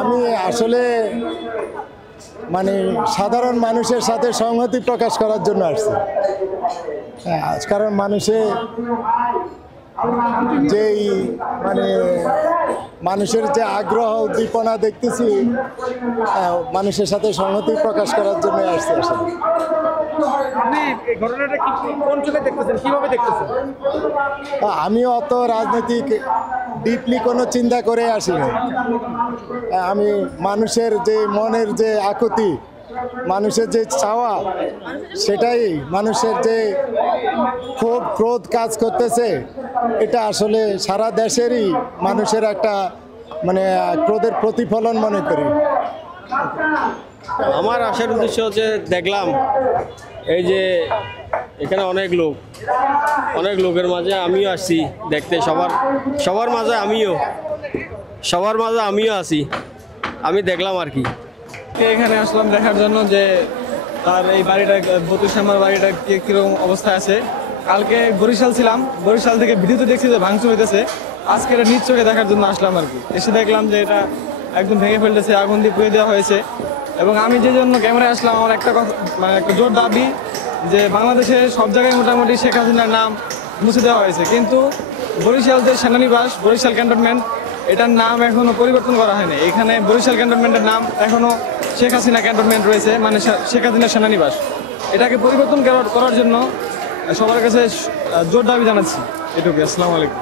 আমি আসলে মানে সাধারণ মানুষের সাথে সংহতি প্রকাশ করার জন্য আসছি। হ্যাঁ, কারণ যেই মানে মানুষের যে আগ্রহ উদ্দীপনা দেখতেছি, মানুষের সাথে সংহতি প্রকাশ করার জন্য আসছি আসলে। আপনি এই ঘটনাটা কোন চোখে দেখতেছেন, কিভাবে দেখতেছেন? আমি অত রাজনৈতিক ডিপলি কোনো চিন্তা করে আসিনি। আমি মানুষের যে মনের যে আকুতি, মানুষের যে চাওয়া, সেটাই মানুষের যে ক্ষোভ ক্রোধ কাজ করতেছে, এটা আসলে সারা দেশেরই মানুষের একটা মানে ক্রোধের প্রতিফলন মনে করি। আমার আসার উদ্দেশ্য হচ্ছে দেখলাম এই যে এখানে অনেক লোকের মাঝে আমিও আসছি দেখতে, সবার মাঝে আমিও আছি, আমি দেখলাম আর কি। এখানে আসলাম দেখার জন্য যে তার এই বাড়িটা বতুশ্যামার বাড়িটা কিরকম অবস্থায় আছে। কালকে বরিশাল ছিলাম, বরিশাল থেকে ভিডিওতে দেখছি যে ভাঙচুর হইতেছে, আজকে এটা নিজ চোখে দেখার জন্য আসলাম আর কি। এসে দেখলাম যে এটা একদম ভেঙে ফেলতেছে, আগুন দিয়ে পুড়িয়ে দেওয়া হয়েছে। এবং আমি যে জন্য ক্যামেরায় আসলাম, আমার একটা কথা মানে একটা জোর দাবি যে বাংলাদেশে সব জায়গায় মোটামুটি শেখ হাসিনার নাম মুছে দেওয়া হয়েছে, কিন্তু বরিশাল যে সেনানিবাস, বরিশাল ক্যান্টনমেন্ট, এটার নাম এখনো পরিবর্তন করা হয়নি। এখানে বরিশাল ক্যান্টনমেন্টের নাম এখনো শেখ হাসিনা ক্যান্টনমেন্ট রয়েছে, মানে শেখ হাসিনা সেনানিবাস। এটাকে পরিবর্তন করার জন্য সবার কাছে জোর দাবি জানাচ্ছি। এটুকু। আসসালামু আলাইকুম।